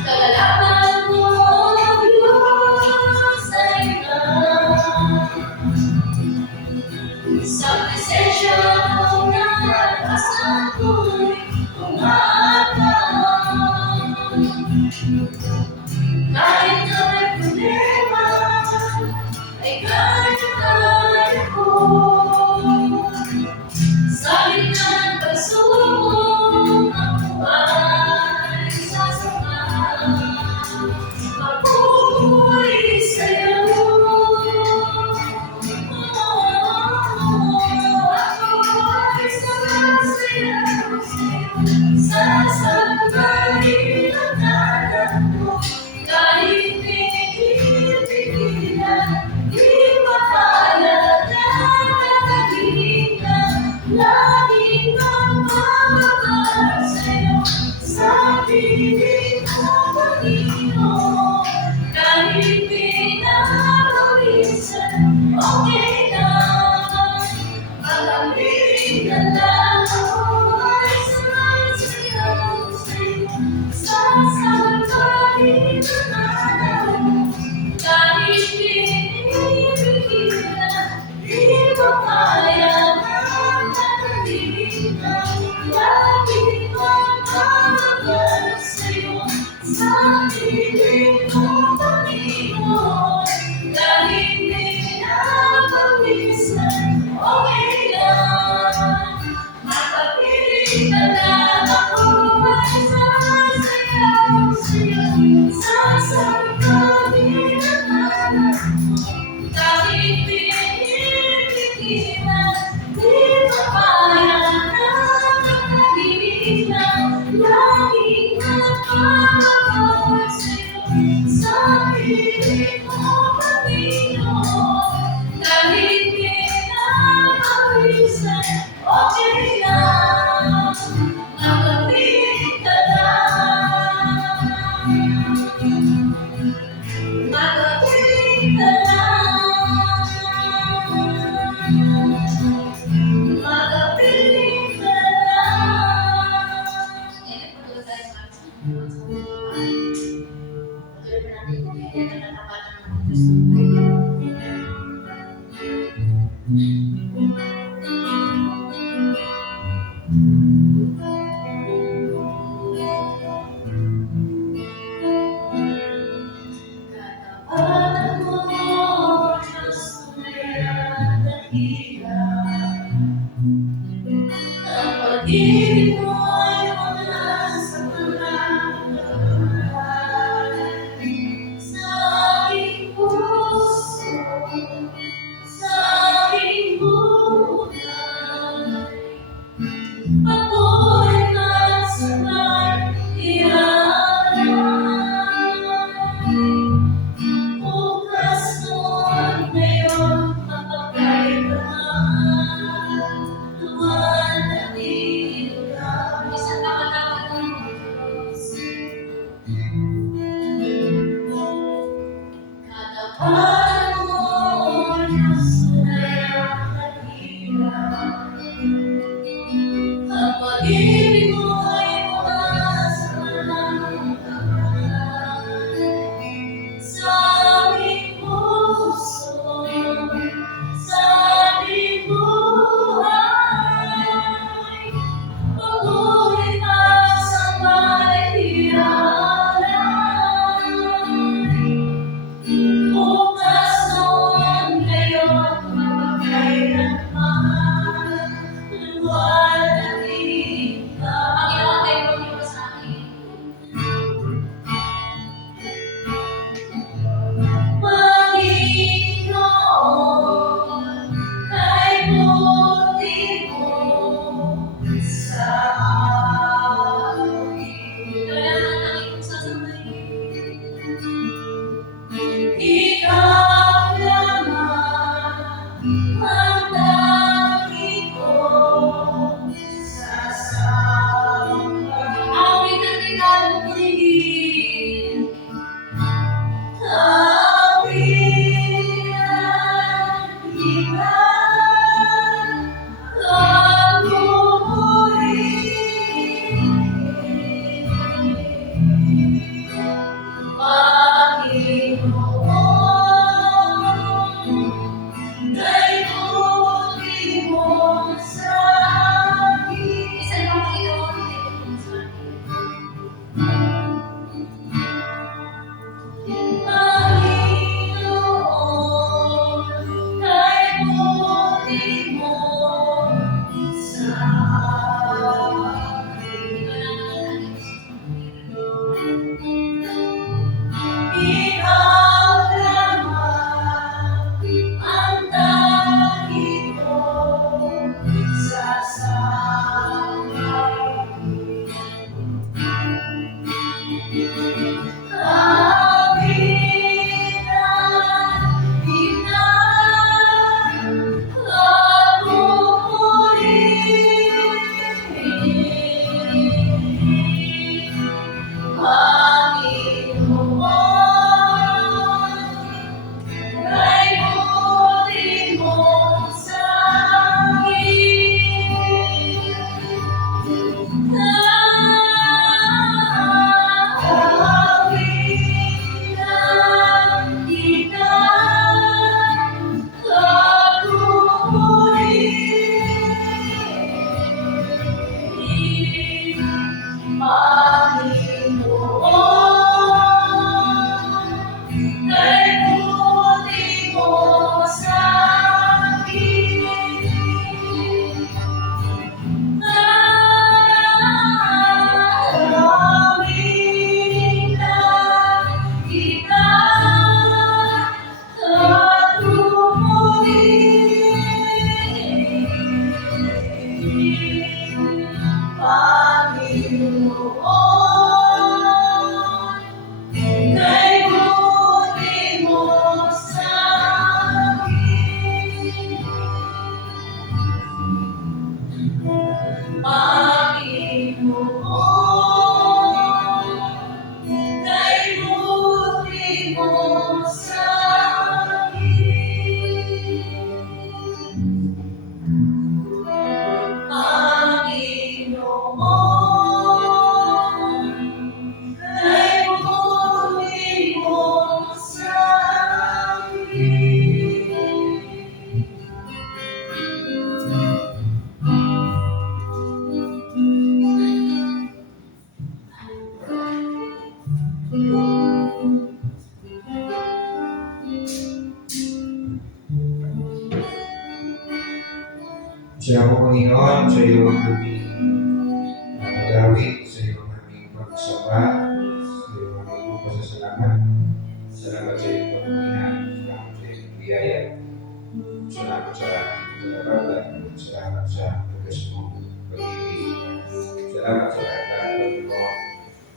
Kagalakan mo Diyos ay na sa presensya mo na asan ko'y umaatang. Kahit na may problema ay kaya-kaya ko. Sa gitna ng pagsubok ako ay sasamahan. Papuri sa'yo. Ako ay sumasayaw sa'yo. Sasabayin ang anak mo. Kahit pinipigilan, di mapalad na nakalimutan. Laging magmamahal sa'yo sa piling mo, Panginoon. Kahit pinapawisan, okay lang. Malamig na lang ako ay sumasayaw sa'yo. Sasabayin ang anak mo. Kahit pinipigilan, di mo kaya na nakalimutan. Laging magmamahal sa'yo sa piling mo, Panginoon. Kahit pinapawisan, okay lang. Makapiling ka lang ako ay sumasayaw sa'yo. Sasabayin ang anak mo. Kahit pinipigilan, di mo kaya na nakalimutan. Laging magmamahal sa'yo sa piling mo, Panginoon. Kahit pinapawisan, okay lang. Makapiling ka lang. Makapiling ka lang. Makapiling ka lang. Ayan, patuloy tayo sa kay buti mo sa akin. Panginoon, kay buti mo sa akin. Panginoon, kay buti mo sa Siya po, Panginoon, sa iyo ang aming magawit, sa iyo ang aming pagsamba, sa iyo ang aming pasasalamat. Salamat sa iyong pagmamahal, salamat sa iyong biyaya, salamat sa ating kalabatan, salamat sa pagkas mo pag-ibig, salamat sa lahat ng Panginoon,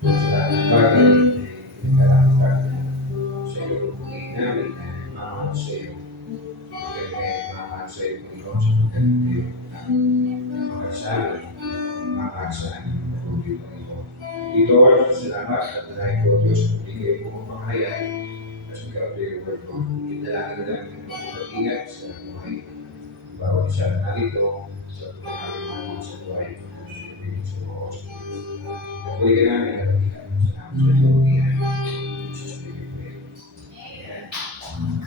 sa lahat ng bagay na pinagkalakitan sa iyo pagiging namin na mamahal sa iyo. Mamahal sa iyo, Panginoon, sa pagkakit mahal sa amin, mahal sa amin, pagkakit Panginoon. Dito ako salamat at dahil ko Diyos sa pagiging kong pangalayan at sa pagkakit word mo. Italangin na namin ang pag-ingat sa buhay. Bawat isa na narito sa pagkakit sa buhay sa mga oras. Nakulit ka namin at pag-ingat sa iyo, pag-ingat sa Spirit. Amen.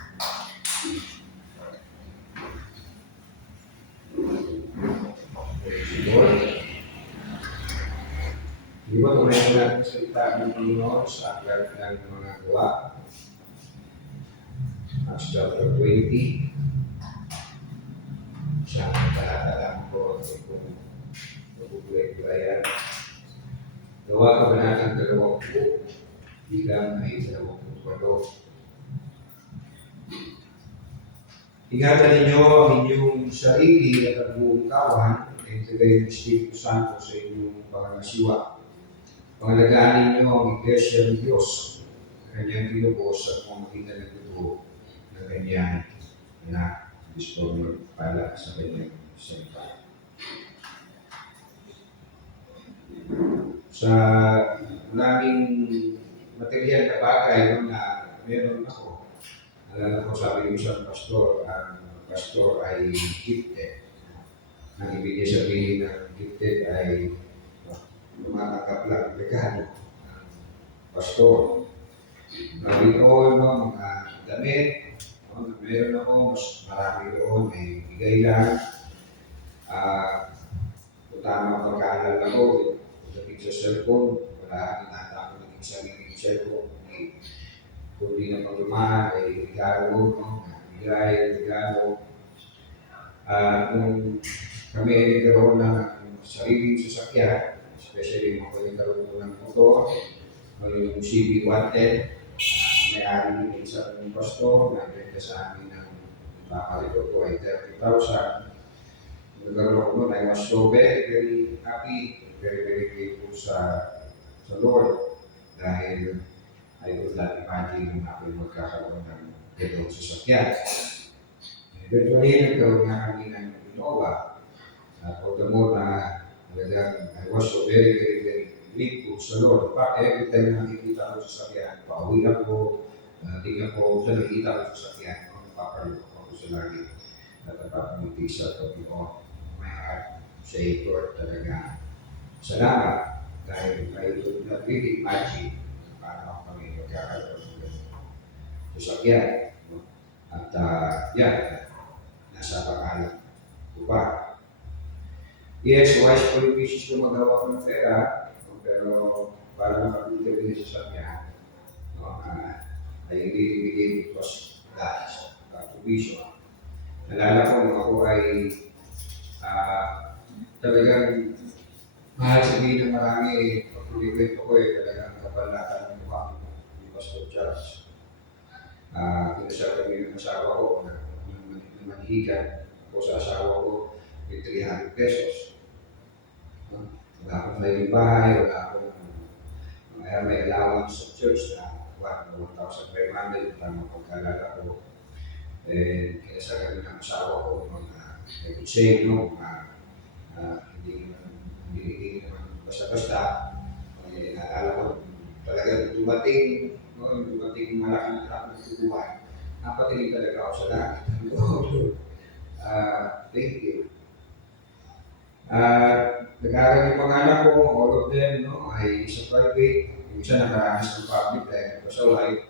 Di ba tunay na natin salita ng Panginoon sa aklat ng mga gawa? Acts chapter 20. Siya ang talata ko kung mabubuhay-buhayan. Gawa kabanatang 20, bilang ay 28. Ingatan ninyo ang inyong sarili at ang buong kawan ay tagay ng Espiritu Santo sa inyong pangangasiwa. Pangalagaan ninyo ang Iglesia ng Diyos, kanyang pinubos at pamagitan ng dugo ng kanyang anak, gusto magpala sa kanyang senta. Sa maraming material na bagay na meron ako, alala ko sabi ng isang pastor, ang pastor ay gifted. Ang ibig niya sabihin ng gifted ay lumatanggap lang regalo ng pastor. Doon, mga damit, meron ako, mas marami doon, may bigay lang. Kung tama pagkaalala ko, pagdating sa cellphone, wala tinatako ng sariling cellphone. Kung di na paglumaan, ay regalo, bigay, regalo. Kung kami ay nagkaroon ng sariling sasakyan, especially kung kami nagkaroon ng motor, yung CB110, may-ari ng isang pastor, nag-renta sa amin ng pakalito ko ay 30,000. Nagkaroon ako noon, I was so very, very happy, very, very grateful sa Lord dahil I could not imagine na ako magkakaroon ng ganong sasakyan. Eventually, nagkaroon na kami ng Innova. For the more na I was so very, very, very grateful sa Lord. But every time na nakikita ko sa sasakyan, pauwi ako, tingnan ko sa nakikita ko sa sasakyan, papalo ako sa langit. At napapamiti sa Panginoon, my heart, say, Lord, talaga, salamat. Dahil I do not really imagine paano kami magkakaroon ng sasakyan. At nasa pangalan ko pa. Yes, wise po yung pieces ko magawa ko ng pera, pero para makabili ko yung sasakyan, ay hindi it was that provision. Nalala ko nung ako ay talagang mahal sabihin ng marami, pag-ulikwento ko talagang kapalatan ng mukha ni Pastor Charles. Pinasal kami ng asawa ko na manhigan ako sa asawa ko with 300 pesos. Wala akong may bahay, wala akong Kaya kami ng asawa ko mga I would say, no, hindi naman basta-basta. Naalala ko talaga dumating, no, yung dumating malaking trap ng tubuhan. Napatingin talaga ako sa langit. Thank you. Nag-aaral yung mga anak ko, all of them, no, ay sa private. Yung isa nakaranas ng public dahil ito sa life.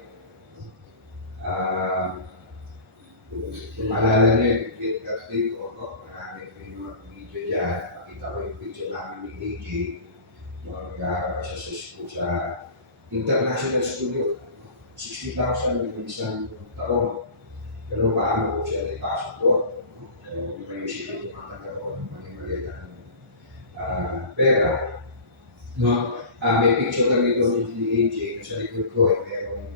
Kung maalala niyo yung get update ko, no, marami ko yung mga video dyan. Nakita ko yung picture namin ni AJ. No, nag-aaral siya sa school, sa international school yun. 60,000 yung isang taon. Pero paano ko siya naipasok doon? No? So, may isipin ko matanda ko, mali-mali pera. No? May picture kami doon ni AJ, sa likod ko ay merong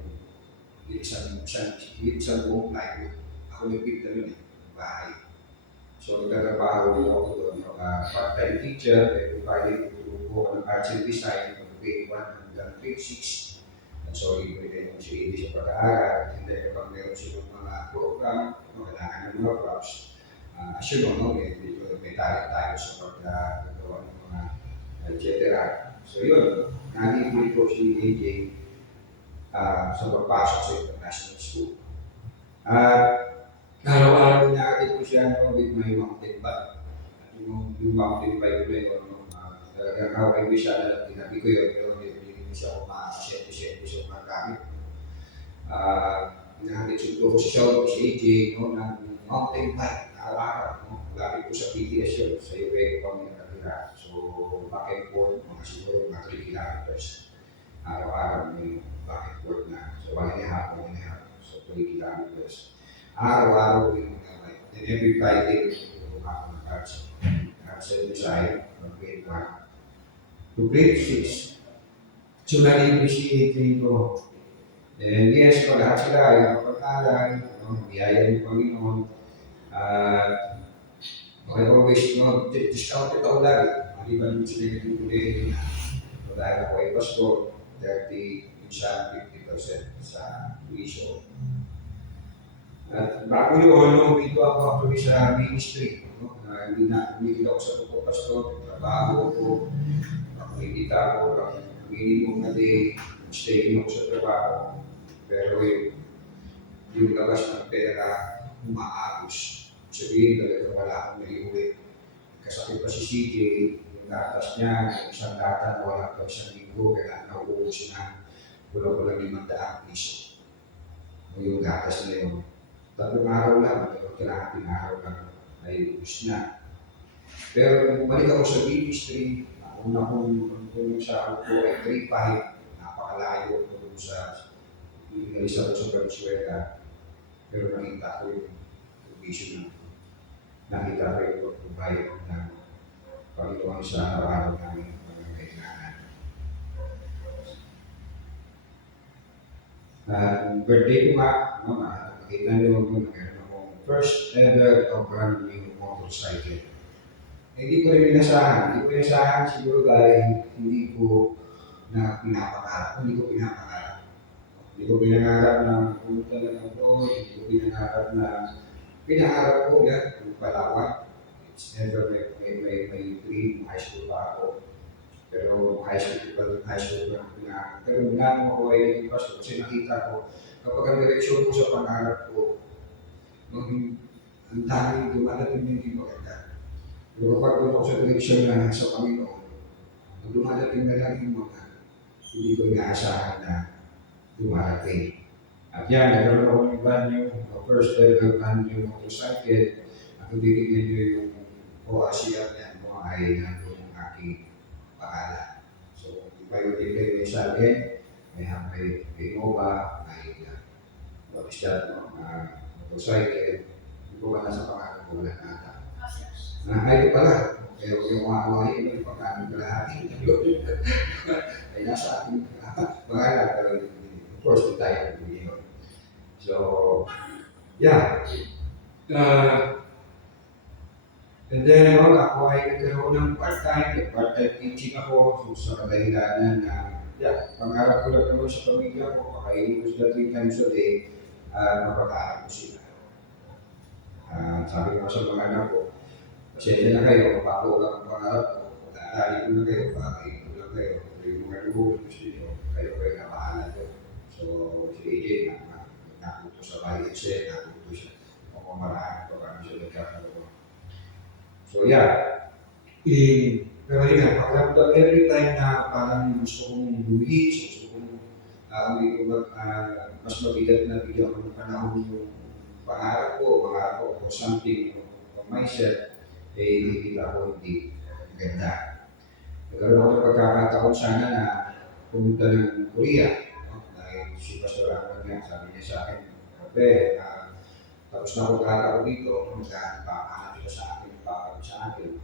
isang buong plywood. Ako nagpit na yun bahay. So, nagtatrabaho ako doon, part-time teacher, providing tutulong ko ng arts and design from grade 1 hanggang grade 6. And so, ibigay mo si AJ sa pag-aaral, hindi kapag meron silang mga program, kailangan ng mga props. As you know, may talent tayo sa pagkagawa ng mga etc. So yun, nalibig ko si AJ sa pagpasok sa international school. Araw-araw niya ko siya with my mountain bike. Yung mountain bike ko yun, talagang how I wish na tinabi ko yun, pero hindi ko siya makasiyente sa mga gamit. Hinahatid ko si AJ, no, ng mountain bike, araw-araw, no, lapit ko sa PTS yun, sa UP kami nakatira. So, back and forth, mga siguro mga 3 kilometers. Araw-araw may back and forth na. So, 1.5 so 3 kilometers. Araw-araw yung mga bike. Then every Friday, yung ako ng cards. Sa design, from grade 1 to grade 6. So, nalibig si AJ ko. And yes, lahat sila ay nakapag-aral, biyaya ng Panginoon. Okay, always, discounted ako lagi. Maliban sila yung tuloy na dahil ako ay pastor, 30, sa 50% sa tuition. At bago yun, dito ako actually sa ministry. Hindi ako sa pastor, trabaho ko, nakikita ko ang minimum na day, stay ako sa trabaho. Pero yung labas ng pera, umaagos. Sabihin talaga wala akong naiuwi. Kasakit pa si CJ, yung gatas niya, yung isang data, wala pa 1,000, kailangan nauubos na kulang-kulang 500 piso. Yung gatas na yun. 3 araw lang, kailangan araw lang ay ubos na. Pero balik ako sa ministry, una kong sa ako ay 3-5, napakalayo ko sa isa ko sa Venezuela. Pero nakita ko yung vision na nakita ko yung pagbabayad ng Panginoon sa araw-araw namin ng kailangan. Birthday ko nga, nakita nyo meron akong first ever of brand new motorcycle. Hindi ko rin inasahan. Siguro dahil hindi ko pinapangarap. Hindi ko pinangarap na pumunta lang ako, hindi ko pinangarap ko yan, yung Palawan. It's never may dream, high school pa ako. Pero high school pa pinangarap. Pero mula nung ako ay naging pastor, kasi nakita ko, kapag ang direksyon ko sa pangarap ko, ang daming dumadating na hindi maganda. Pero kapag doon ako sa direksyon na sa Panginoon, dumadating na lang yung mga hindi ko inaasahan na dumarating. At yan, nagkaroon ako ng brand new, first ever brand new motorcycle. At kung titignan nyo yung ORCR niyan, ay nandun yung aking pangalan. So, iba yung dinigay sa akin, may Innova, may what is that, motorcycle. Hindi ko ba nasa pangalan ko wala nata. Ito pala, kaya huwag yung makakuhain, yung pagkamin ko lahat. Ay nasa aking pangalan, pero of course, di tayo nagpili yun. So, yeah. And then, ako ay nagkaroon ng part-time teaching ako sa kadahilanan na, pangarap ko lang naman sa pamilya ko, pakainin ko sila 3 times a day, mapag-aaral ko sila. Sabi ko sa mga anak ko, pasensya na kayo, mabago lang ang pangarap ko. Dahil ko na kayo, bakit ko lang kayo. Yung mga luho, gusto nyo, kayo na bahala doon. So, si AJ, nakuto sa bayan siya, nakuto siya. O kumaraan ko, kami siya nagkakaroon. So, yeah. Pero yun nga, pakiramdam every time na parang gusto kong buwis, gusto kong mas mabigat na bigyan ko ng panahon yung pangarap ko o something of myself, nakikita ko hindi ganda. Nagkaroon ako ng pagkakataon sana na pumunta ng Korea. Dahil si Pastor Ramon nga, sabi niya sa akin, tapos na ako ko dito, magpapahanap siya sa akin,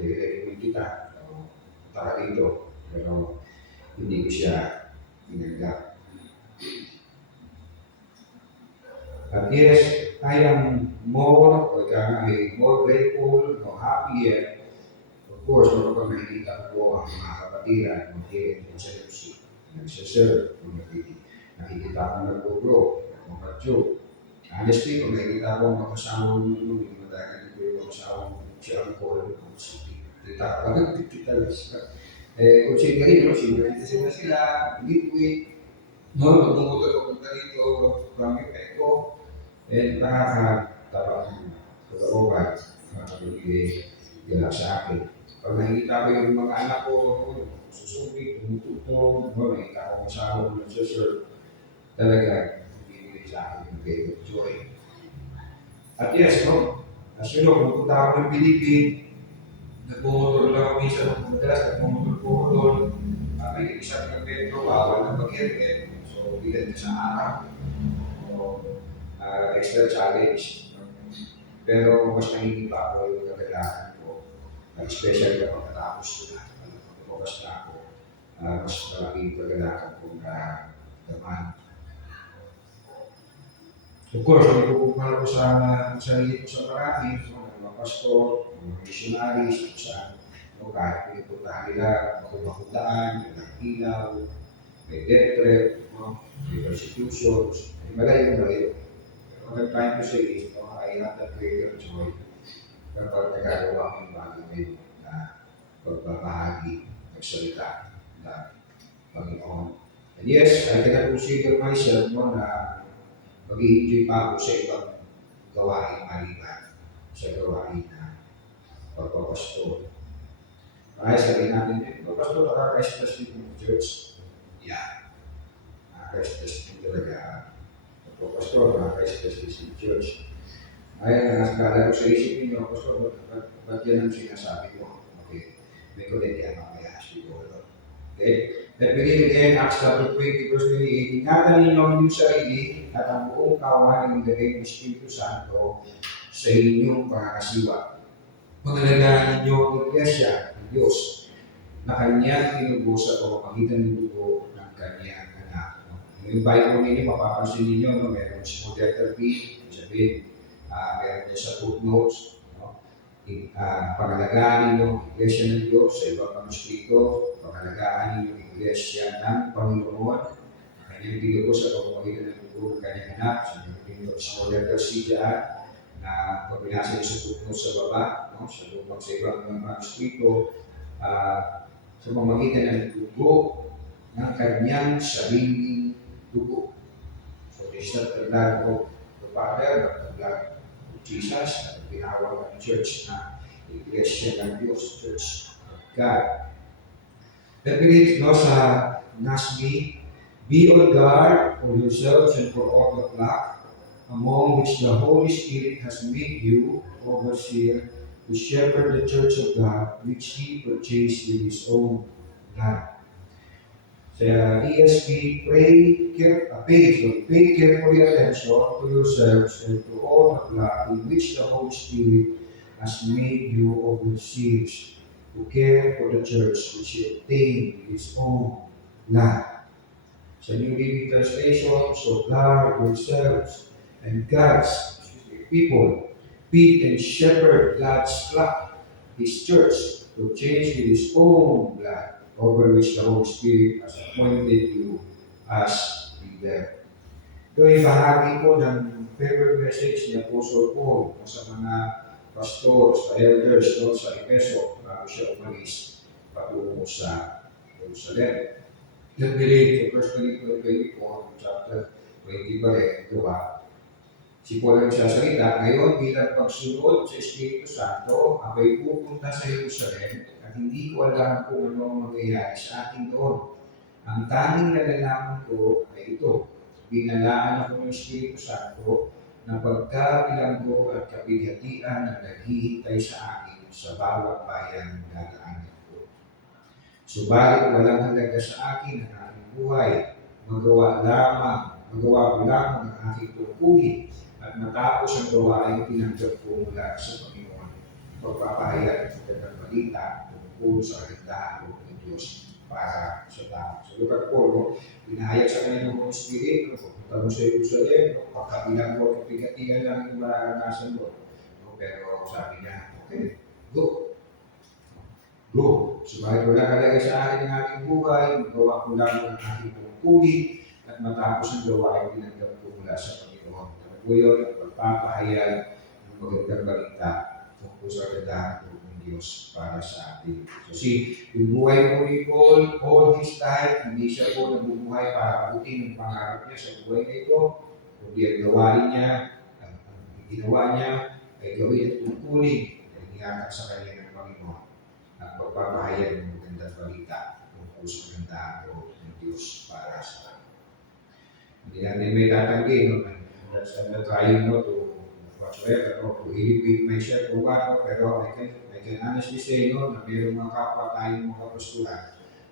i-recommend kita, tara dito. Pero hindi ko siya ginagap. But yes, I am more grateful, happier. Of course, kapag nakikita ko ang mga kapatiran, sa music, nagsaserve, nakikita ko nag-grow, mag-mature. Honestly, kung nakikita ko ang makasawang yung madagal ko yung makasawang siya ang call, kita ko, kung singahin na sila, midweek, magbubuto ko punta dito, pamit ko, nakakataba ng kalooban, gala sa akin. Pag nakikita ko yung mga anak ko, susubik, tumututo, nakikita ko masawa ng nagsaserve, talaga, bibigay sa akin yung great joy. At yes, as you know, pumunta ako ng Pilipin, nagmumotor lang ako minsan ng madalas, nagmumotor po ako doon, may isang ng metro, bawal ng mag-air. So, bigat sa araw. So, extra challenge. Pero mas nangingiba ako yung kagalakan ko, especially kapag natapos ko na, pagpapas na ako, mas malaking kagalakan ko na gaman. Of course, nagpupunta ko sa sarili ko sa marami, mga pastor, mga missionaries, sa kahit pinupuntahan nila, makumakutaan, may ilaw, may death threat, may persecutions, may malayo. Pero what I'm trying to say is, I have that greater joy kapag nagagawa ko yung bagay ngayon na pagbabahagi, magsalita ng Panginoon. And yes, I cannot consider myself na mag-i-enjoy pa ako sa ibang gawain maliban sa gawain na pagpapastor. Kaya sabihin natin, pastor, nakaka-express din yung church. Yeah. Nakaka-express din talaga. Pastor, nakaka-express din yung church. Ay, nakakala ko sa isip ninyo, pastor, ba't yan ang sinasabi ko? Okay. May kulit yan mamaya siguro. Okay. Let me read again, Acts chapter 20, verse 28. Ingatan ninyo ang inyong sarili at ang buong kawan ng ilagay ng Espiritu Santo sa inyong pangangasiwa. Pangalagaan ninyo ang Iglesia ng Diyos na kanyang tinubos sa pamamagitan ng dugo ng kanyang anak. Yung Bible ninyo, mapapansin ninyo, meron si Model P, sabihin, meron din sa footnotes, pangalagaan ninyo ang Iglesia ng Diyos sa ibang manuskrito, pangalagaan ninyo ang Iglesia ng Panginoon, kanyang tinubos sa pamamagitan ng dugo ng kanyang anak, sa Model C dyan, na pag binasa niyo sa footnotes sa baba, sa lupang sa ibang manuskrito, sa pamamagitan ng dugo ng kanyang sariling dugo. So, this is not the blood of the Father, but the blood of Jesus, at pinawag ng church na Iglesia ng Diyos, Church of God. Let me read sa Nasbi, be on guard for yourselves and for all the flock, among which the Holy Spirit has made you overseer to shepherd the church of God, which He purchased with His own blood. Sa ESV, pay carefully attention to yourselves and to all the flock in which the Holy Spirit has made you overseers to care for the church which He obtained with His own blood. Sa New Living Translation, so guard yourselves and God's people, feed and shepherd God's flock, His church, to change with His own blood, over which the Holy Spirit has appointed you as leader. Ito ay bahagi po ng favorite message ni Apostle Paul sa mga pastor, sa elders, no, sa Efeso, bago siya umalis patungo sa Jerusalem. Yung believe, 1 Corinthians 24, chapter 20 pa rin, diba? Si Paul ang nagsasalita, ngayon bilang pagsunod sa Espiritu Santo, ako'y pupunta sa Jerusalem at hindi ko alam kung ano ang mangyayari sa akin doon. Ang tanging nalalaman ko ay ito, binalaan ako ng Espiritu Santo na pagkabilanggo at kapighatian na naghihintay sa akin sa bawat bayan na dadaanan ko. Subalit walang halaga sa akin ang aking buhay, magawa ko lamang ang aking tungkulin at matapos ang gawain tinanggap ko mula sa Panginoon. Pagpapahayag ng magandang balita tungkol sa kagandahan ng Diyos para sa tao. So look at Paul, no? Pinahayag sa kanya ng Holy Spirit, no? Pupunta mo sa Jerusalem, no? Pagkabilang mo, kapigatigan lang yung mararanasan mo. No? Pero sabi niya, okay, go. Go. Subalit wala talaga sa akin ang aking buhay, magawa ko lang ang aking tungkulin at matapos ang gawain tinanggap ko mula sa Panginoon. Ano po yun? Ang pagpapahayag ng magandang balita tungkol sa kagandahan ng Diyos para sa atin. So yung buhay po ni Paul, all his life, hindi siya po nabubuhay para abutin ang pangarap niya sa buhay na ito. Kundi ang gawain niya, ang ginawa niya, ay gawin at tungkulin na inihatak sa kanya ng Panginoon. At pagpapahayag ng magandang balita tungkol sa kagandahan ng Diyos para sa atin. Hindi natin may tatanggi, no? I'm not trying to whatsoever, or to elevate myself o what, pero I can honestly say, no, na mayroong mga kapwa tayong mga pasturan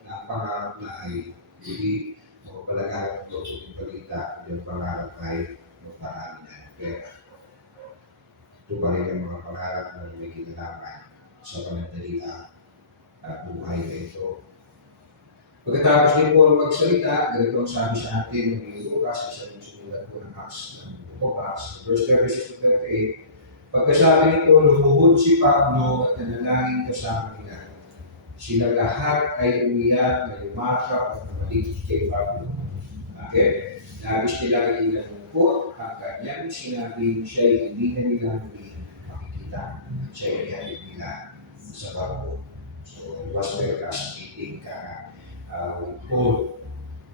na ang pangarap na ay hindi mapapalagarap ito ng balita, yung pangarap ay magparami na pera. Ito pa rin ang mga pangarap na may kinalaman sa panandalian at buhay na ito. Pagkatapos din po magsalita, ganito ang sabi sa atin ng Lucas, isang sinulat po ng Acts ng Acts, verse 36 to 38. Pagkasabi nito, lumuhod si Pablo at nanalangin kasama nila. Sila lahat ay umiyak na lumakap at namalig kay Pablo. Okay? Nabis nila ilalungkot ang kanyang sinabing siya'y hindi na nila makikita at siya'y ihalip nila sa barko. So, it was their last meeting with Paul.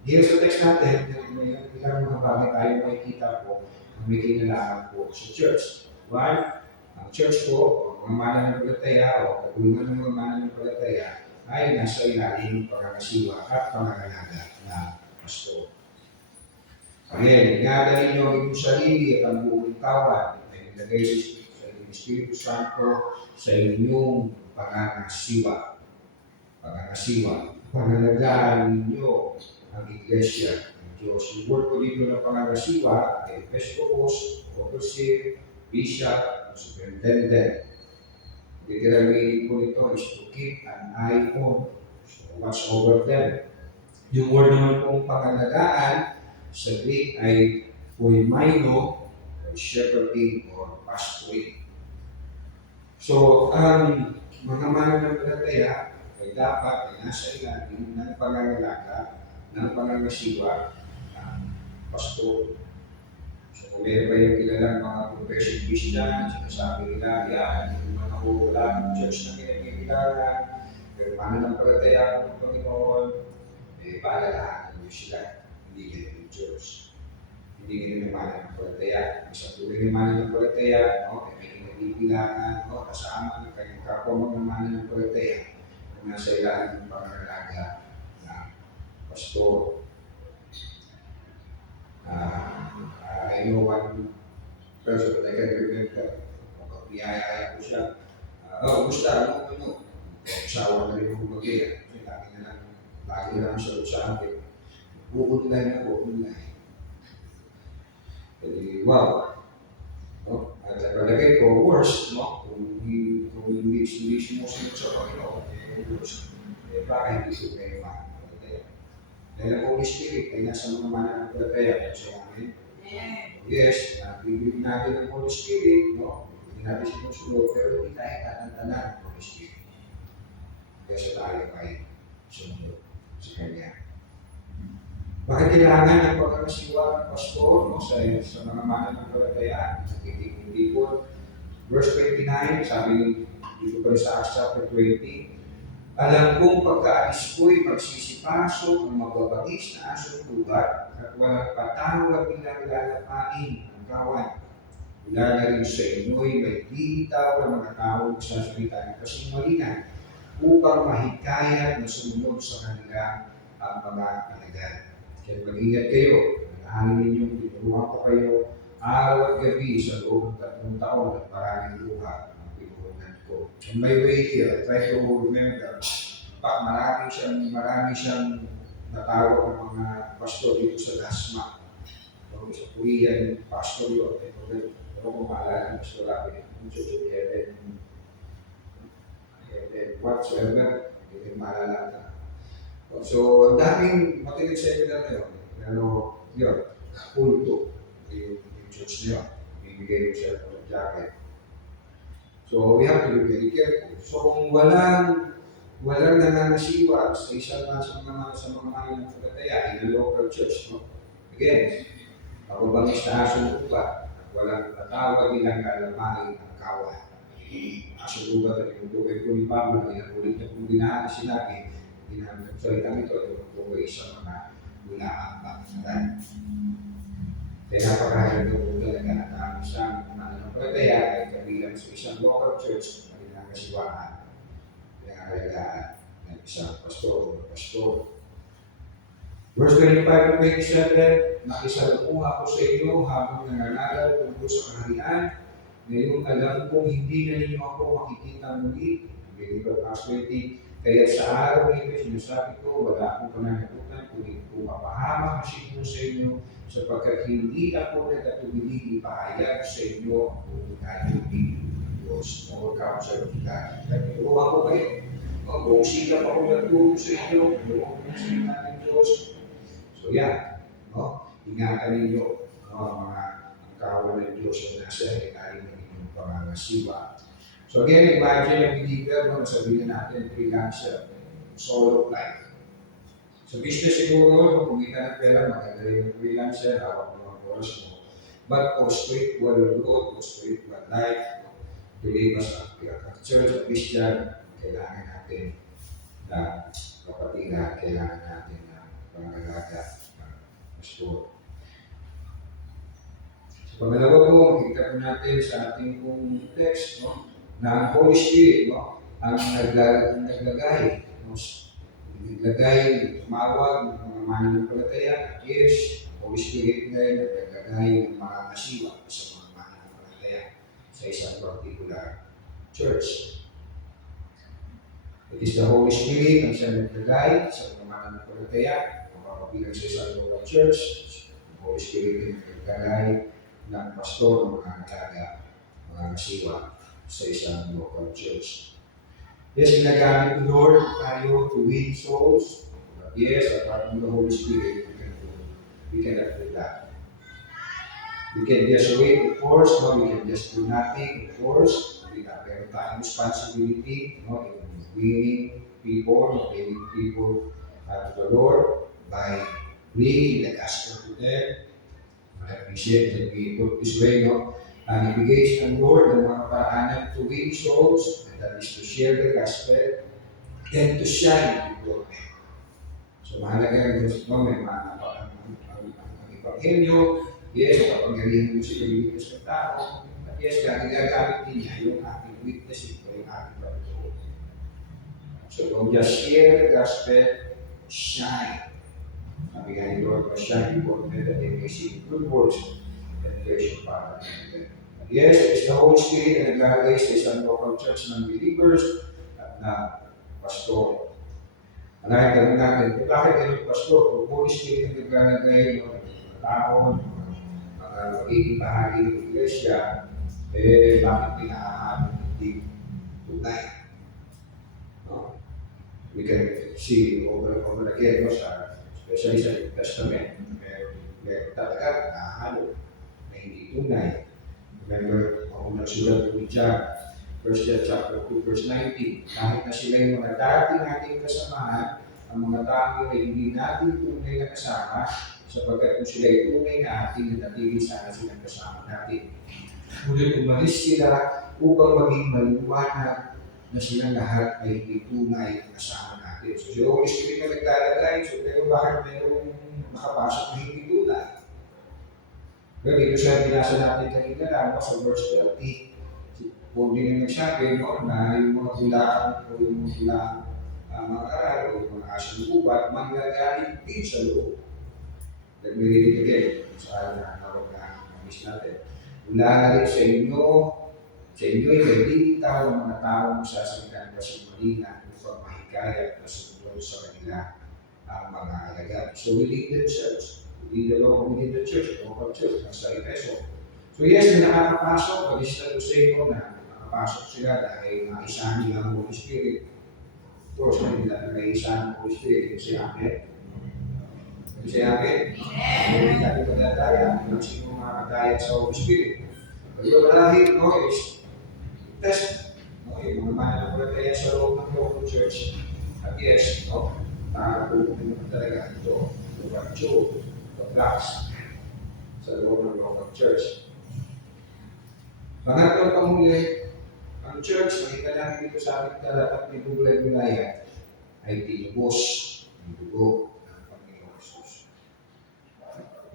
Dito sa text natin, may ilang mga bagay tayo makikita po na may kinalaman po sa church. One, ang church po, o mga mananampalataya o katulungan ng mga mananampalataya ay nasa ilalim ng pangangasiwa at pangangalaga na pastor. Again, ingatan ninyo ang inyong sarili at ang buong kawan ay nilagay sa Espiritu Santo sa inyong pangangasiwa. Pangalagaan ninyo ang iglesia ng Diyos. Yung word ko dito ng pangangasiwa ay Episcopos, Overseer, Bishop, Superintendent. Literal meaning po nito is to keep an eye on. So, watch over them. Yung word naman pong pangalagaan sa Greek ay poimaino, or shepherding, or pastoring. So, ang mga mananampalataya ay dapat ay nasa ilalim ng pangangalaga, ng pangangasiwa ng pastor. So, kung meron ba yung kilalang mga profession Christian, sinasabi nila, yan, hindi naman ako wala ng church na kinakilala, pero mananampalataya ng Panginoon, paalalahanan nyo sila, hindi ganyan yung church. Hindi ganyan yung mananampalataya. Sa tuloy ng mananampalataya, no, may kinagbibilangan, no, kasama ng kanyang kapwa mga mananampalataya na nasa ilalim ng pangangalaga na pastor. I know one person that I can remember, biyaya ko siya, gusto, usawa na rin ako mag-iya. Lagi na lang siya sa akin. Online. Wow. No? At palagay ko, worse, no? Kung hindi mo sinunod sa Panginoon, worse. Baka hindi ko kayo makakapagtataya. Dahil ang Holy Spirit ay nasa mga mananampalataya sa amin. Yes, bibigyan natin ng Holy Spirit, no? Hindi natin sinusunod, pero hindi tayo tatantanan ng Holy Spirit. Kaya tayo ay sumunod sa Kanya. Bakit kailangan ng pagkakasiwa ng pastor no, sa mga mananampalataya, nagiging people? Verse 29, sabi dito pa rin sa Acts chapter 20, alam kong pagkaalis ko'y magsisipasok ng magbabagis na asong lugar at walang patawag nilang lalapain ang kawan. Wala na rin sa inyo'y may bitaw ng mga tao sa salita ng kasinungalingan upang mahikayat na sumunod sa kanila ang mga alagad. Kaya mag-ingat kayo, nanahanin ninyong tinuruan ko kayo araw at gabi sa loob ng 3 taon at maraming luha ang pinuhunan ko. On my way here, I try to remember, marami siyang natawag ng mga pastor dito sa Dasma. Sa Korean, pastor yun. Pero kung maalala ng pastor namin, whatsoever, hindi rin maalala na. So, ang daming matinig sa inyo na yun. Pero, yun, kulto. Yung church na yun. Bibigay mo siya ng jacket. So, we have to be very careful. So, kung walang nananasiwa sa isang sa mga mananampalataya in a local church, no? Again, pababangis na asong lupa, walang natawag nilang kalamain ang kawan. Asong lupa at inutukoy ko ni Pablo, ulit na kung dinaan sinabi, ginamit ang salitang ito, inutukoy sa mga gunaang baksaran. Kaya napakahalaga po talaga na ang isang mananampalataya ay kabilang sa isang local church na pinagkasiwaan, pinagkalagaan ng isang pastor o pastor. Verse 25-27, nakisalunguha ko sa inyo habang nangangaral tungkol sa kaharian. Ngayon alam kong hindi na ninyo ako makikita muli. Verse 20, kaya sa araw nito sinasabi ko, wala akong pananagutan kung mapahama kasi po sa inyo sapagkat hindi ako nagkatubili ipahayag sa inyo ang buong kaibig ng Diyos. Huwag ka sa lugar. Nagturuan ko kayo. Kung sila pa kung nagturo sa inyo, buong salita ng Diyos. So yan, no? Ingatan ninyo ang mga kawan ng Diyos na nasa ilalim ng inyong pangangasiwa. So again, imagine a believer, no, sabihin natin, freelancer, solo life. Sa business siguro, kumita ng pera, maganda yung freelancer, hawak mo ang oras mo. But for spiritual growth, for spiritual life, to live as a church, a Christian, kailangan natin na kapatiran, kailangan natin na pangalaga ng pastor. So pangalawa po, makikita po natin sa ating kong text, no, na ang Holy Spirit, no, ang naglagay, tumawag ng mga mananampalataya, yes, Holy Spirit ngayon naglagay ng mga kasiwa sa mga mananampalataya sa isang particular church. It is the Holy Spirit ang siyang naglagay sa mga mananampalataya, mapapabilang sa isang local church. Ang Holy Spirit ang naglagay ng pastor o mga alaga, mga kasiwa sa isang local church. Yes, ginagamit ni Lord tayo to win souls. But yes, apart from the Holy Spirit, we cannot do that. We can just wait, of course, no? We can just do nothing, of course. Meron tayong responsibility, no, in winning people to the Lord by bringing the gospel to them. I appreciate that we put this way, no? Ang ibigay ng Lord ng mga paraanan to win souls, and that is to share the gospel and to shine before men. So mahalaga yung Diyos mo, may mga ang Ebanghelyo, yes, kapangyarihan mo sila yung sa tao, at yes, gagamit din niya yung ating witness, ito yung ating pagtutunan. So don't just share the gospel, shine. Sabi nga ni Lord, shine before men that they may see good works and praise your Father. Yes, it's the Holy Spirit na naglalagay sa isang local church ng believers at na pastor. Anahin tanong natin, kung bakit ganun pastor? Kung Holy Spirit na naglalagay ng tao, mga magiging bahagi ng iglesia, bakit pinaahabang hindi tunay? No? We can see over again, especially sa New Testament, may talaga nakahalo na hindi tunay. Remember, kung nagsulat ko ni John, 1 John chapter 2, verse 19, kahit na sila yung mga dating ating kasamahan, ang mga tao ay hindi natin tunay na kasama sapagkat kung sila ay tunay na ating nanatili sana silang kasama natin. Ngunit umalis sila upang maging maliwanag na silang lahat ay hindi tunay na kasama natin. So, si Holy Spirit na naglalagay, so pero bakit mayroong makapasok na hindi tunay? Pero dito siya binasa natin kanina lang sa verse 30. Kung din ang nagsabi na yung mga hulaan o yung mga hulaan mga aral o yung mga asong ubat, manggagaling din sa loob. Let me read it again. Sa nawag na miss natin. Wala na rin sa inyo ay nalilitaw ng mga taong sasabitan kasi malina upang mahikayat na sumunod sa kanila ang mga alagad. So we lead the church. We lead the Lord within the church, the local church, nasa Efeso. So yes, na nakakapasok, pag-is na sa inyo na nakapasok sila dahil naisahan nila ang Holy Spirit. Of course, hindi natin naisahan ang Holy Spirit, kasi akin. Kasi akin, hindi natin madadaya, kung sino makakadaya sa Holy Spirit. Pero marahil, no, is test, no, yung mga mananampalataya sa loob ng local church. At yes, no, nakakapulong naman talaga ito, the virtue, the blacks, sa loob ng local church. Pangatlong panghuli, ang church, makita namin dito sa ating talatang pinugulay-gulayan, ay tinubos ng dugo ng Panginoon Jesus.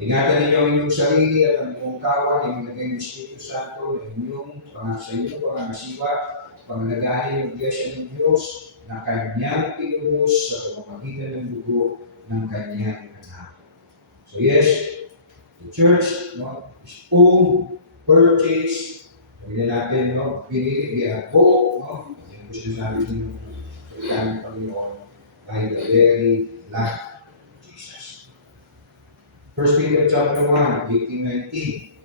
Ingatan ninyo ang inyong sarili at ang inyong kawan, ang ilagay ng Espiritu Santo, ang inyong sa inyong pangangasiwa, pangalagaan ng Iglesia ng Diyos, na kanyang tinubos sa pamamagitan ng dugo ng kanyang anak. So yes, the church, no, is owned, purchased, hindi natin, no, pinili, bought, no, yung po sinasabi ng kailangan ng Panginoon by the very life of Jesus. 1 Peter chapter 1, 18-19.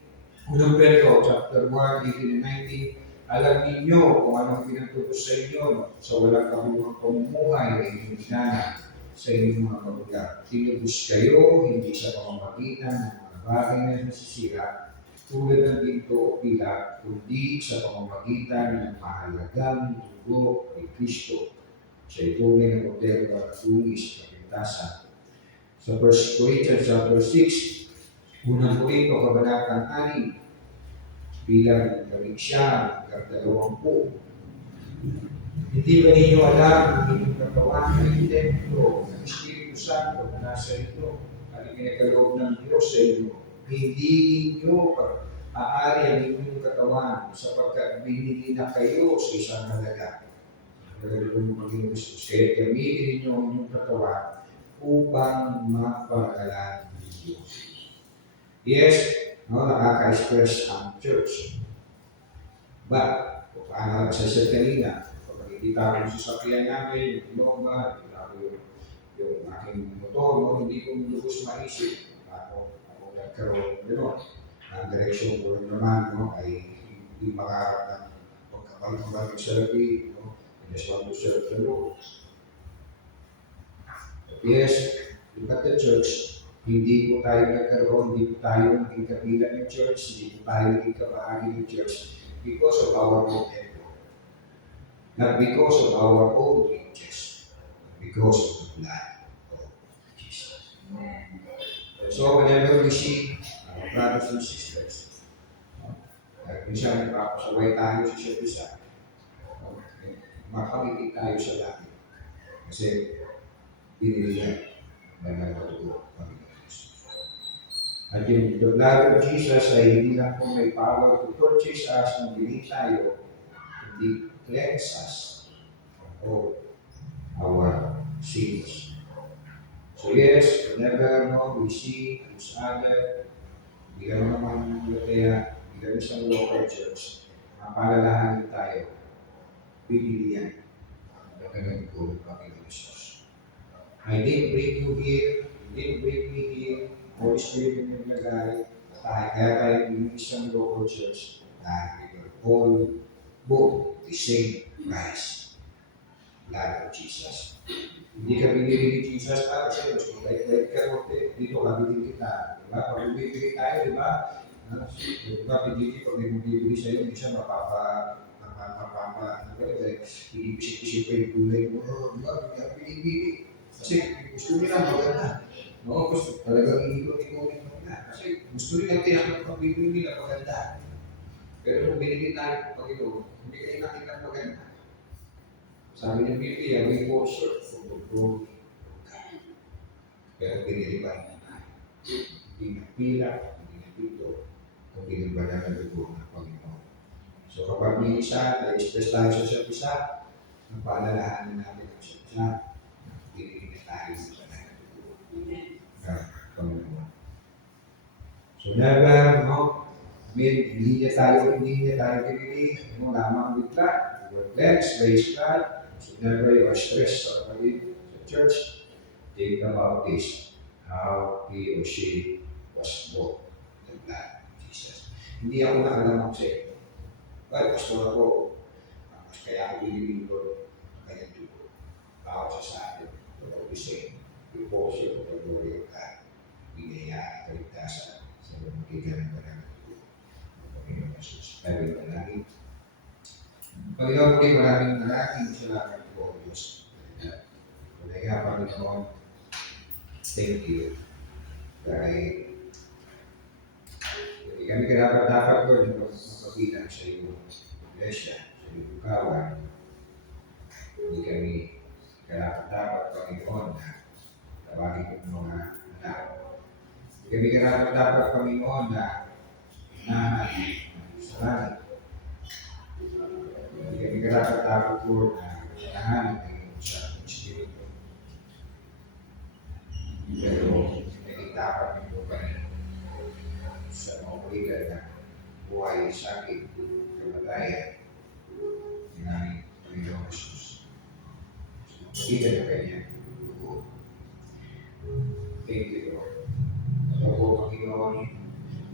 Unang Pedro chapter 1, 18-19. Alam ninyo kung anong pinatubos sa inyo sa walang kabuluhang pamumuhay na inyong hinanap sa inyong mga kabulag. Tinubos kayo hindi sa pamamagitan ng mga bagay na nasisira tulad ng ginto o pila, kundi sa pamamagitan ng mahalagang dugo ni Kristo sa itunay na modelo at tungis na pintasan. Sa 1 Corinthians chapter 6, unang Korinto, kabanatang 6, bilang kaming siya, ika-20. Hindi ba ninyo alam ang inyong katawan ay templo ng Espiritu Santo na nasa inyo at ikinagkaloob ng Diyos sa inyo? Hindi ninyo aari ang inyong katawan sapagkat binili na kayo sa isang halaga. Nagalitin mo Panginoon Jesus. Kaya gamitin ninyo ang inyong katawan upang mapagalan ng Diyos. Yes, no, nakaka-express ang church. But, paano sa kanina, pag nakikita ko sa sasakyan namin, yung Innova, nakikita ko yung aking motor, no, hindi ko lubos maisip. Ako nagkaroon gano'n. Ang direksyon ko rin naman, no, ay hindi makaharap ng pagkapal ng salapi, no. I just want to serve the Lord. But yes, look at the church. Hindi po tayo nagkaroon, hindi po tayo naging kabilang ng church, hindi po tayo naging kabahagi ng church because of our own effort. Not because of our own riches, but because of the blood of Jesus. So whenever we see our brothers and sisters, minsan nagpapasaway tayo sa isa't isa, makakikita tayo sa langit. Kasi pinili yan na nagpatugo kami. At yung the blood of Jesus ay hindi lang kung may power to purchase us nung bilhin tayo, hindi cleanse us of our sins. So yes, whenever we see each other, hindi ka naman kaya, hindi ka isang local church, mapalalahanin tayo, bibili yan, nagkagang ko ng Panginoon Jesus. I didn't bring you here, you didn't bring me here, Holy Spirit yung naglagay, kaya tayo yung isang local church, dahil we are all both the same Christ, blood of Jesus. Hindi ka binili ni Jesus kasi mas mabait-bait ka mo, dito ka binili kita. Diba? Pag bibili tayo, diba? Diba, pinili, pag may bibili sa'yo, hindi siya ibibisip-isip pa yung gulay mo. Diba? Hindi ka binibili. Kasi gusto nila maganda. Oo, gusto talagang ikot-ikotin mo na. Kasi gusto nila tinanggap ang Biblia nila maganda. Pero kung binigyan tayo ng Panginoon, hindi kayo nakita maganda. Sabi ng Biblia, we worship for the glory of God. Pero pinilipan niya tayo. Hindi nagpila, hindi nagpito, kung binibala ng dugo ng Panginoon. So kapag may isa, na-express tayo sa isa't isa, ang paalalahanan natin ang isa't isa, binigyan tayo sa banal na dugo ng Panginoon. So never, no? I mean, hindi niya tayo pinili, mo lamang with God, your legs, raise God. So never you are stressed sa kapatid sa church, think about this, how he or she was born, the blood of Jesus. Hindi ako nakalamang sa iyo. Well, pastor ako, kaya ako pinili ko, kaya dugo. Bawat sa atin, without the same, we worship the glory of God. Binayaan at kaligtasan sa pamamagitan ng banal na dugo ng Panginoon Jesus. Tayo panalangin. Panginoon, maraming salamat po, Diyos. Kaya Panginoon, thank you. Dahil hindi kami dapat ko na magpapilang sa iyo, Iglesia, sa iyo, kawan. Hindi kami dapat Panginoon, na tawagin ko ng mga anak. Hindi kami dapat Panginoon, na nahanap sa langit. Hindi kami dapat Lord, na nahanap ng sa Espiritu. Pero naging dapat nito pa rin sa mamulitan na buhay sa akin, kamatayan ng aming Panginoong Jesus. Kita na kanya dugo. Thank you, Lord. Ito po, Panginoon,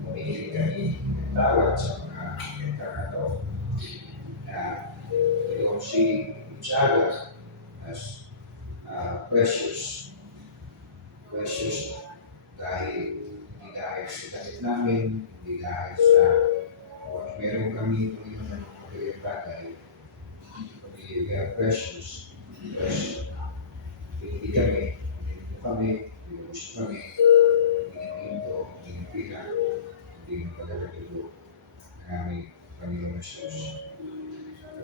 humingi kami ng tawad sa mga nagkakataon na Panginoon si Chaga as precious dahil hindi dahil sa damit namin, hindi dahil sa kung meron kami Panginoon ng mga bagay, we are precious. Hindi kami, binubus kami, hindi pinipila, hindi pagkakatulo ng aming Panginoon Jesus.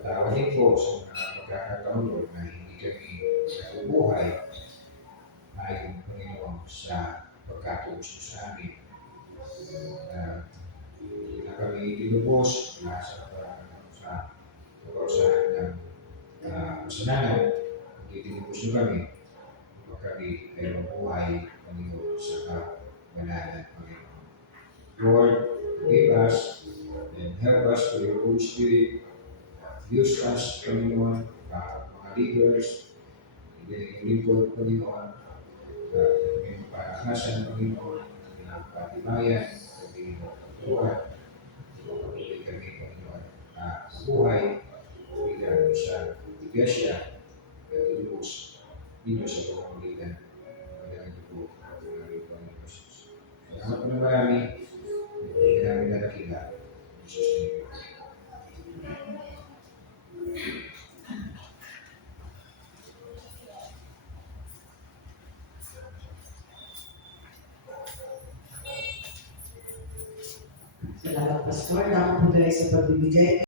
Patawarin po sa mga pagkakataon na hindi kami nabubuhay ayon Panginoon sa pagkatuso sa amin. Hindi na kami tinubos mula sa pagkausahan ng kasalanan. Hindi tinubos nyo kami upang kami ay mabuhay Panginoon sa kabanalan Panginoon. Lord, forgive us and help us to your Holy Spirit. Use us, Panginoon, mga leaders, yung lingkod, Panginoon, yung parakasan, Panginoon, yung patibayan, yung pagtutuan, yung patuloy kami, Panginoon, buhay, bilang sa iglesia, at ilubos, dito sa pamamagitan ng dugo ng aming Panginoon Jesus. Salamat po na marami, hindi namin nakakila, Jesus name. Salamat, Pastor. Tama po tayo sa pagbibigay.